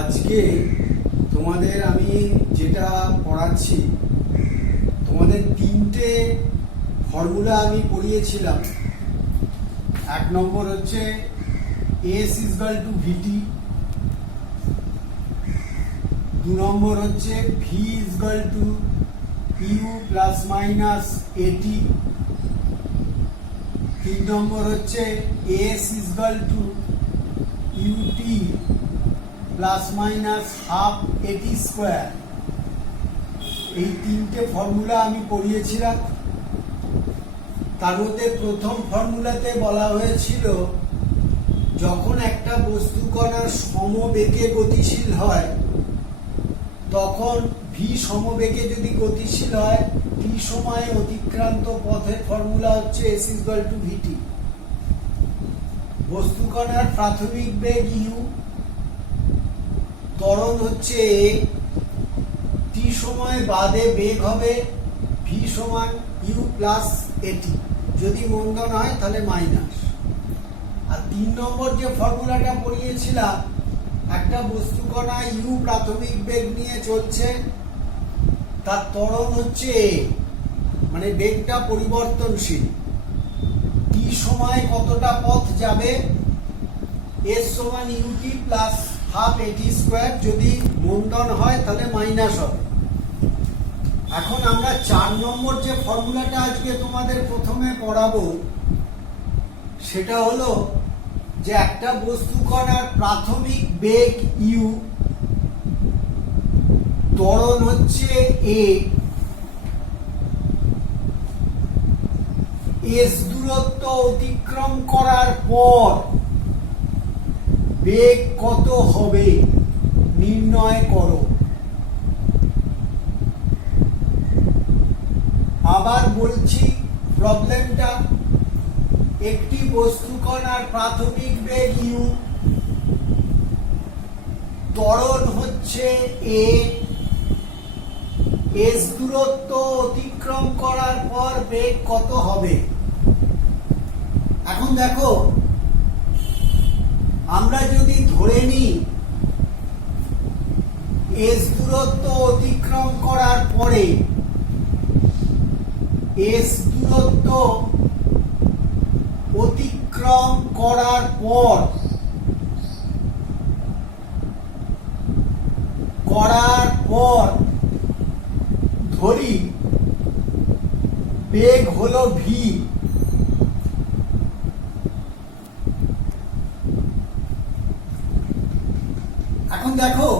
আজকে তোমাদের আমি যেটা পড়াচ্ছি, তোমাদের তিনটে ফর্মুলা আমি পড়িয়েছিলাম। এক নম্বর হচ্ছে S = VT, দু নম্বর হচ্ছে V = U ± AT, তিন নম্বর হচ্ছে S = UT ±½ AT²। এই তিনটে ফর্মুলা আমি পড়িয়েছিলাম। তার মধ্যে প্রথম ফর্মুলাতে বলা হয়েছিল যখন একটা বস্তু কণা সমবেগে গতিশীল হয়, তখন v সমবেগে যদি গতিশীল হয়, t সময়ে অতিক্রান্ত পথের ফর্মুলা হচ্ছে S = VT। বস্তু কণার প্রাথমিক বেগ u, ত্বরণ হচ্ছে a, t সময় বাদে বেগ হবে v = u + AT, যদি মন্দন হয় তাহলে মাইনাস। আর তিন নম্বর যে ফর্মুলাটা পড়িয়েছিলাম, একটা বস্তু কণা u প্রাথমিক বেগ নিয়ে চলছে, তার ত্বরণ হচ্ছে a, মানে বেগটা পরিবর্তনশীল। t সময় কতটা পথ যাবে, S = UT + ½ AT², যদি মন্দন হয় তাহলে মাইনাস হবে। এখন আমরা 4 নম্বর যে ফর্মুলাটা আজকে তোমাদের প্রথমে পড়াবো, সেটা হলো যে একটা বস্তু কণার প্রাথমিক বেগ u, ত্বরণ হচ্ছে a, s দূরত্ব অতিক্রম করার পর বেগ কত হবে নির্ণয় করো। আবার বলছি প্রবলেমটা, একটি বস্তু কণার প্রাথমিক বেগ u, ত্বরণ হচ্ছে a, s দূরত্ব অতিক্রম করার পর বেগ কত হবে। এখন দেখো, আমরা যদি ধরে নিই s দূরত্ব অতিক্রম করার পরে, s দূরত্ব অতিক্রম করার পর ধরি বেগ হলো v। এখন দেখো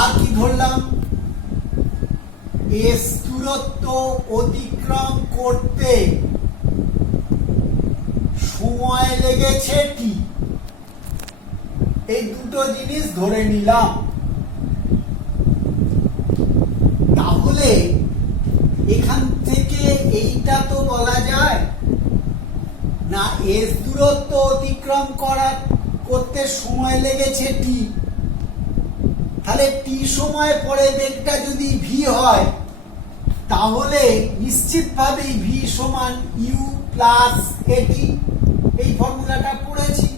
আর কি ধরলাম, s দূরত্ব অতিক্রম করতে সময় লেগেছে t, এই দুটো জিনিস ধরে নিলাম। তাহলে এখান থেকে এইটা তো বলা যায় না, s দূরত্ব অতিক্রম করতে সময় লেগেছে t, তাহলে t সময় পরে বেগটা যদি v হয়, তাহলে নিশ্চিতভাবেই v = u + AT। এই ফর্মুলাটা পড়েছি।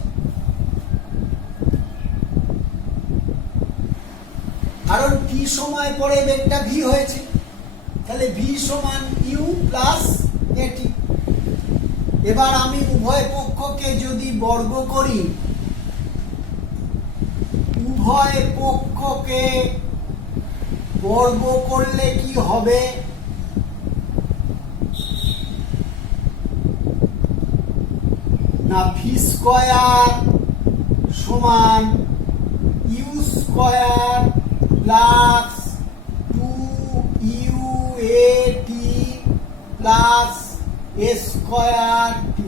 কারণ t সময় পরে বেগটা v হয়েছে, তাহলে v = u + AT। এবার আমি উভয় পক্ষকে যদি বর্গ করি, উভয় পক্ষকে বর্গ করলে কি হবে, না v² = u² + 2uAT + a²t²।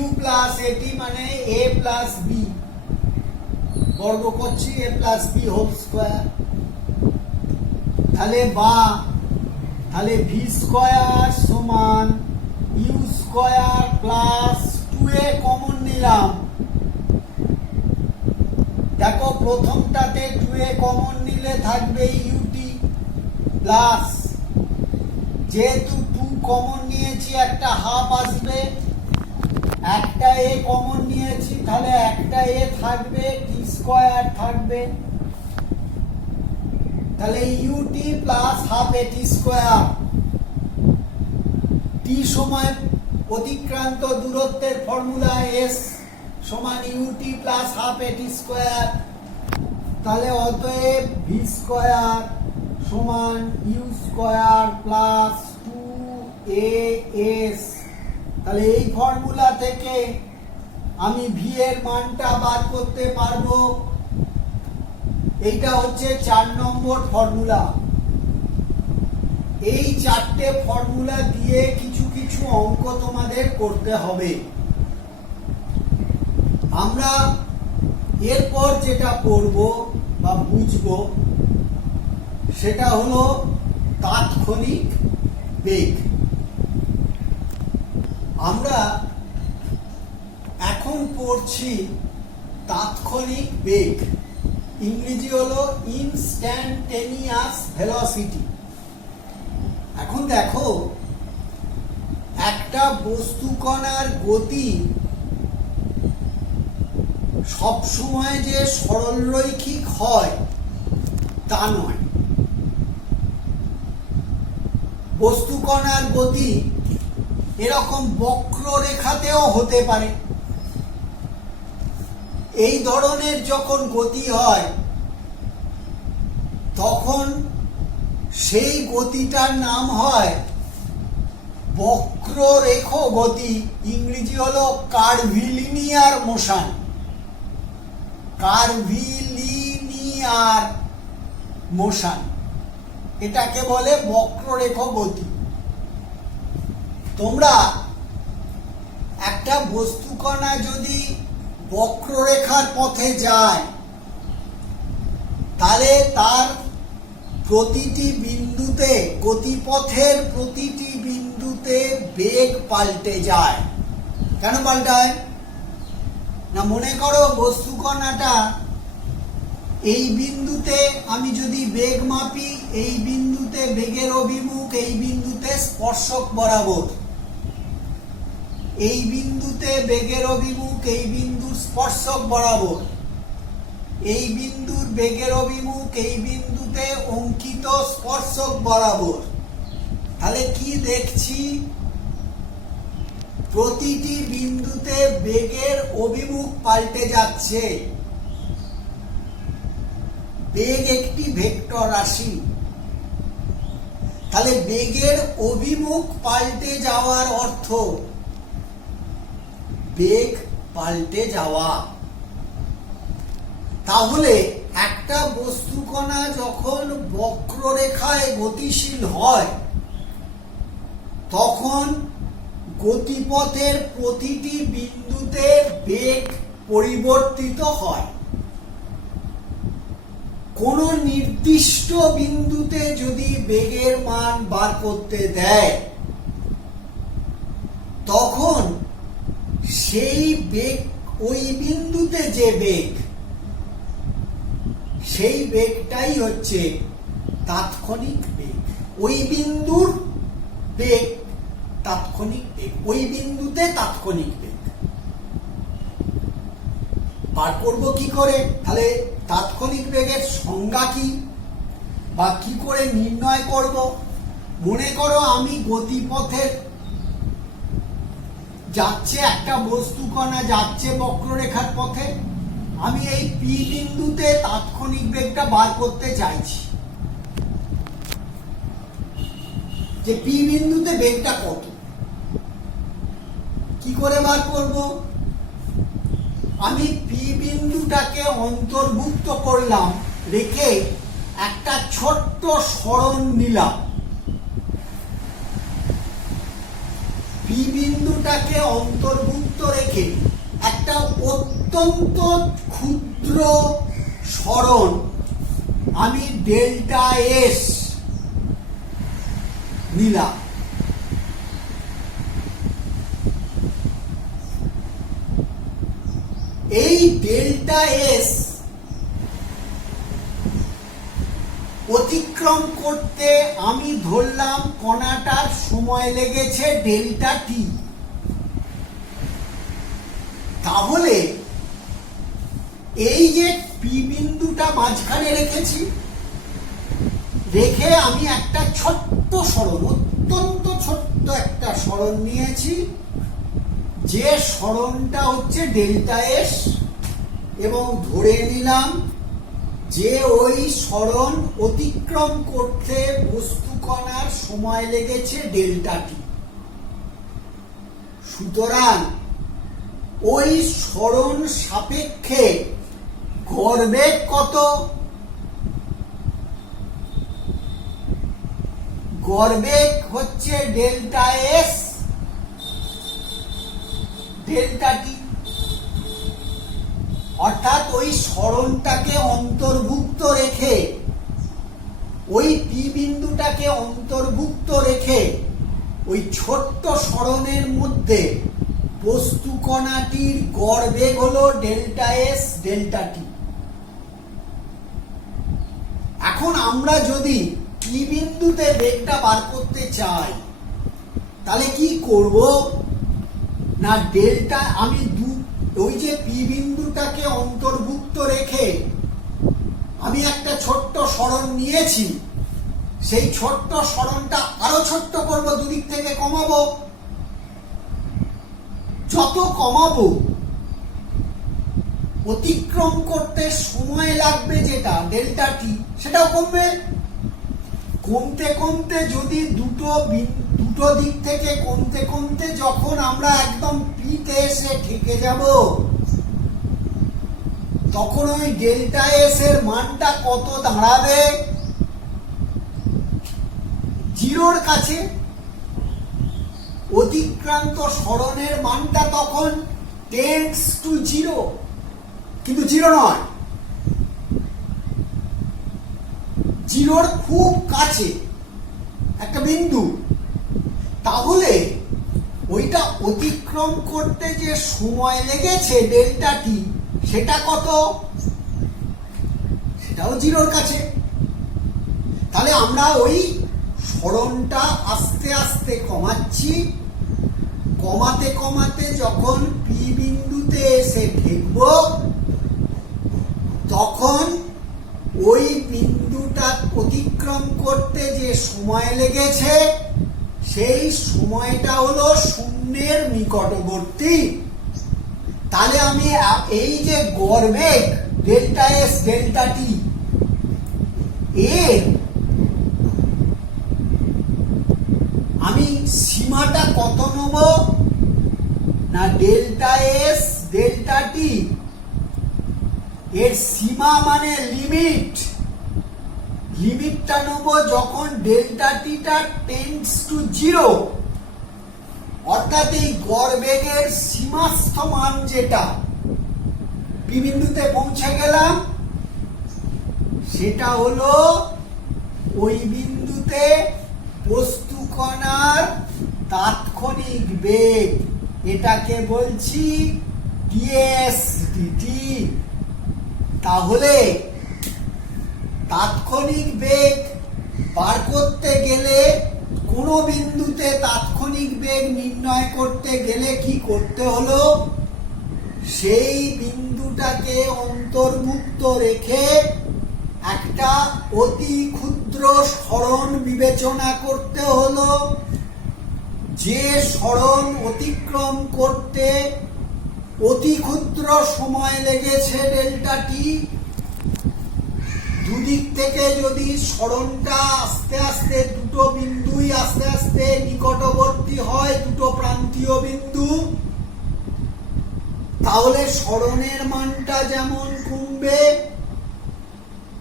u + AT মানে a + b, বর্গ করছি a + b হোল²। তাহলে তাহলে v² = u² + 2a কমন নিলাম। দেখো প্রথমটাতে 2a কমন নিলে থাকবে ut, প্লাস যেহেতু 2 কমন নিয়েছি একটা হাফ আসবে, একটা a কমন নিয়ে নিয়েছি, তাহলে একটা এ থাকবে, টি স্কয়ার থাকবে, তাহলে ইউটি প্লাস হাফ এটি স্কয়ার। টি সময় অতিক্রান্ত দূরত্বের ফর্মুলা এস সমান ইউটি প্লাস হাফ এটি স্কয়ার। তাহলে অতএব ভি স্কয়ার সমান ইউ স্কয়ার প্লাস 2as। তাহলে এই ফর্মুলা থেকে আমি ভি এর মানটা বার করতে পারবো। এইটা হচ্ছে 4 নম্বর ফর্মুলা। এই 4টে ফর্মুলা দিয়ে কিছু কিছু অঙ্ক তোমাদের করতে হবে। আমরা এরপর যেটা করব বা বুঝবো সেটা হলো তাৎক্ষণিক বেগ। আমরা এখন পড়ছি তাৎক্ষণিক বেগ, ইংরেজি হলো ইনস্ট্যান্টেনিয়াস ভেলোসিটি। এখন দেখো, একটা বস্তুকণার গতি সবসময় যে সরলরৈখিক হয় তা নয়। বস্তুকণার গতি এরকম বক্ররেখাতেও হতে পারে। এই ধরনের যখন গতি হয় তখন সেই গতিটার নাম হয় বক্ররেখ গতি, ইংরেজি হলো কার্ভিলিনিয়ার মোশন। কার্ভিলিনিয়ার মোশন এটাকে বলে বক্ররেখ গতি। তোমরা একটা বস্তুকণা যদি বক্ররেখার পথে যায় তাহলে তার প্রতিটি বিন্দুতে, গতিপথের প্রতিটি বিন্দুতে বেগ পাল্টে যায়। কেন পাল্টায় না? মনে করো বস্তুকণাটা এই বিন্দুতে আমি যদি বেগ মাপি, এই বিন্দুতে বেগের অভিমুখ এই বিন্দুতে স্পর্শক বরাবর, এই বিন্দুতে বেগের অভিমুখ এই বিন্দুর স্পর্শক বরাবর, এই বিন্দুর বেগের অভিমুখ এই বিন্দুতে অঙ্কিত স্পর্শক বরাবর। তাহলে কি দেখছি? প্রতিটি বিন্দুতে বেগের অভিমুখ পাল্টে যাচ্ছে। বেগ একটি ভেক্টর রাশি। তাহলে বেগের অভিমুখ পাল্টে যাওয়ার অর্থ বেগ পাল্টে যাওয়া। তাহলে একটা বস্তুকণা যখন বক্ররেখায় গতিশীল হয় তখন গতিপথের প্রতিটি বিন্দুতে বেগ পরিবর্তিত হয়। কোন নির্দিষ্ট বিন্দুতে যদি বেগের মান বার করতে দেয় তখন সেই বেগ, ওই বিন্দুতে যে বেগ, সেই বেগটাই হচ্ছে তাৎক্ষণিক বেগ। ওই বিন্দুর বেগ তাৎক্ষণিক বেগ, ওই বিন্দুতে তাৎক্ষণিক বেগ। বার করব কি করে? তাহলে তাৎক্ষণিক বেগের সংজ্ঞা কি বা কি করে নির্ণয় করব? মনে করো আমি গতিপথের যাচ্ছে, একটা বস্তুকণা যাচ্ছে বক্ররেখার পথে, আমি এই পি বিন্দুতে তাৎক্ষণিক বেগটা বার করতে চাইছি, যে পি বিন্দুতে বেগটা কত। কি করে বার করব? আমি পি বিন্দুটাকে অন্তর্ভুক্ত করলাম, রেখে একটা ছোট্ট সরণ নিলাম। পি বিন্দুটাকে অন্তর্ভুক্ত রেখে একটা অত্যন্ত ক্ষুদ্র সরণ আমি ডেল্টা এস নিলাম। এই ডেল্টা এস অতিক্রম করতে আমি ধরলাম কণাটার সময় লেগেছে ডেল্টা টি। তাহলে এই যে পি বিন্দুটা মাঝখানে রেখেছি, রেখে আমি একটা ছোট্ট সরণ, অত্যন্ত ছোট্ট একটা সরণ নিয়েছি, যে সরণটা হচ্ছে ডেল্টা এস, এবং ধরে নিলাম যে ওই সরণ অতিক্রম করতে বস্তু কণার সময় লেগেছে ডেল্টা টি। সুতরাং ওই সরণ সাপেক্ষে গড়বেগ কত? গড়বেগ হচ্ছে ডেল্টা এস ডেল্টা টি, অর্থাৎ ওই সরণটাকে অন্তর্ভুক্ত রেখে, ওই পি বিন্দুটাকে অন্তর্ভুক্ত রেখে ওই ছোট্ট সরণের মধ্যে বস্তু কণাটির গড়বেগ হলো ডেল্টা এস ডেল্টা টি। এখন আমরা যদি পি বিন্দুতে বেগটা বার করতে চাই, তাহলে কি করব না, ডেল্টা আমি ওই যে পি বিন্দুটাকে অন্তর্ভুক্ত রেখে আমি একটা ছোট্ট সরণ নিয়েছি, সেই ছোট্ট সরণটা আরো ছোট্ট করব, দুদিক থেকে কমাবো। যত কমাবো অতিক্রম করতে সময় লাগবে যেটা ডেল্টা টি, সেটাও কমবে। কমতে কমতে যদি দুটো দিক থেকে কমতে কমতে যখন আমরা একদম পিতে এসে ঠেকে যাব, তখন ওই ডেল্টা এস এর মানটা কত দাঁড়াবে? জিরোর কাছে। অতিক্রান্ত সরণের মানটা তখন টেন্ডস টু জিরো, কিন্তু জিরো নয়, জিরোর খুব কাছে একটা বিন্দু। তাহলে ওইটা অতিক্রম করতে যে সময় লেগেছে ডেল্টা টি, সেটা কত? সেটাও জিরোর কাছে। তাহলে আমরা ওই সরণটা আস্তে আস্তে কমাচ্ছি, কমাতে কমাতে যখন পি বিন্দুতে এসে ঠেকব, তখন ওই বিন্দুটা অতিক্রম করতে যে সময় লেগেছে সেই সময়টা হলো শূন্যের নিকটবর্তী। তাহলে আমি এই যে গড়বেগ ডেল্টা এস ডেল্টা টি এর আমি সীমাটা কত নেব না, ডেল্টা এস ডেল্টা টি এর সীমা মানে লিমিট, লিমিটটা নেব যখন ডেল্টা টিটা টেন্ডস টু জিরো, অর্থাৎ এই গড়বেগের সীমাস্থ মান যেটা পি বিন্দুতে পৌঁছে গেলাম, সেটা হলো ওই বিন্দুতে বস্তু কণার তাৎক্ষণিক বেগ, এটাকে বলছি ডিএস ডিটি। তাহলে তাৎক্ষণিক বেগ বার করতে গেলে, কোনো বিন্দুতে তাৎক্ষণিক বেগ নির্ণয় করতে গেলে কি করতে হলো, সেই বিন্দুটাকে অন্তর্ভুক্ত রেখে একটা অতি ক্ষুদ্র সরণ বিবেচনা করতে হলো, যে সরণ অতিক্রম করতে অতি ক্ষুদ্র সময় লেগেছে ডেল্টা টি। দুদিক থেকে যদি সরণটা আস্তে আস্তে, দুটো বিন্দুই আস্তে আস্তে নিকটবর্তী হয়, দুটো প্রান্তীয় বিন্দু, তাহলে সরণের মানটা যেমন কমবে,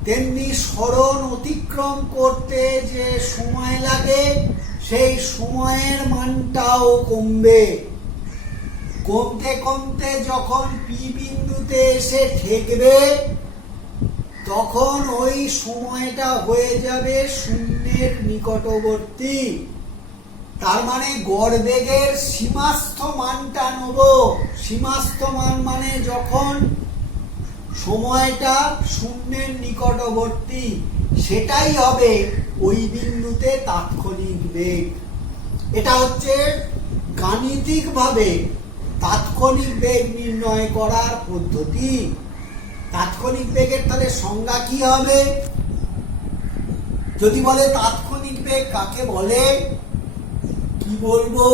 তেমনি সরণ অতিক্রম করতে যে সময় লাগে সেই সময়ের মানটাও কমবে। কমতে কমতে যখন পি বিন্দুতে এসে ঠেকবে, তখন ওই সময়টা হয়ে যাবে শূন্যের নিকটবর্তী। তার মানে গড়বেগের সীমাস্থ মানটা নেব। সীমাস্থ মান মানে যখন সময়টা শূন্যের নিকটবর্তী, সেটাই হবে ওই বিন্দুতে তাৎক্ষণিক বেগ। এটা হচ্ছে গাণিতিকভাবে তাৎক্ষণিক বেগ নির্ণয় করার পদ্ধতি। তাৎক্ষণিক বেগের তাহলে সংজ্ঞা কি হবে? যদি বলে তাৎক্ষণিক বেগ কাকে বলে, কি বলবো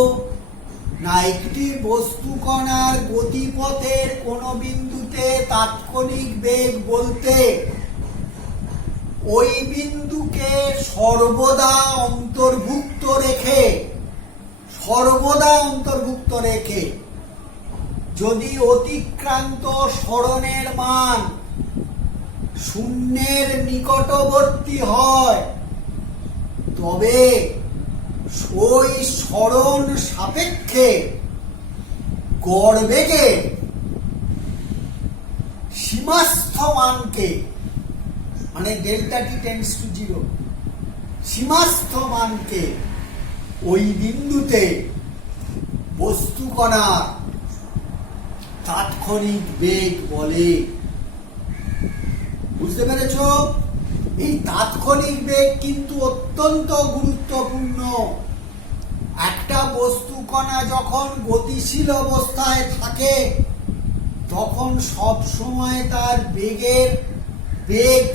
না, একটি বস্তু কণার গতিপথের কোন বিন্দুতে তাৎক্ষণিক বেগ বলতে ওই বিন্দুকে সর্বদা অন্তর্ভুক্ত রেখে যদি অতিক্রান্ত সরণের মান শূন্যের নিকটবর্তী হয় তবে ওই সরণ সাপেক্ষে গড় বেগের সীমাস্থ মানকে, মানে ডেল্টা টি টেন্ডস টু 0, সীমাস্থ মানকে ওই বিন্দুতে বস্তু কণার তাৎক্ষণিক বেগ বলে। বুঝতে পেরেছো? এই তাৎক্ষণিক বেগ কিন্তু অত্যন্ত গুরুত্বপূর্ণ। একটা বস্তু কণা যখন গতিশীল অবস্থায় থাকে তখন সব সময় তার বেগ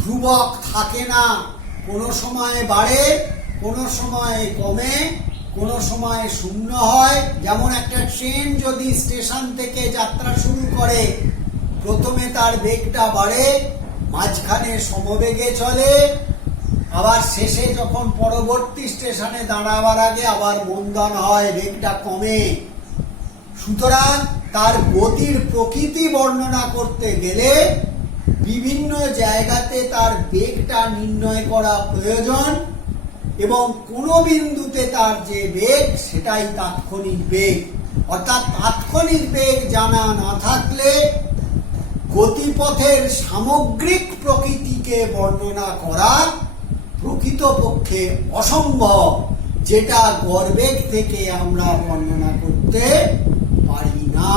ধ্রুবক থাকে না, কোনো সময় বাড়ে, কোনো সময় কমে, কোনো সময় শূন্য হয়। যেমন একটা ট্রেন যদি স্টেশন থেকে যাত্রা শুরু করে প্রথমে তার বেগটা বাড়ে, মাঝখানে সমবেগে চলে, আবার শেষে যখন পরবর্তী স্টেশনে দাঁড়াবার আগে আবার মন্দন হয়, বেগটা কমে। সুতরাং তার গতির প্রকৃতি বর্ণনা করতে গেলে বিভিন্ন জায়গাতে তার বেগটা নির্ণয় করা প্রয়োজন এবং কোন বিন্দুতে তার যে বেগ সেটাই তাৎক্ষণিক বেগ। অর্থাৎ তাৎক্ষণিক বেগ জানা না থাকলে গতিপথের সামগ্রিক প্রকৃতিকে বর্ণনা করা প্রকৃতপক্ষে অসম্ভব, যেটা গড়বেগ থেকে আমরা বর্ণনা করতে পারি না।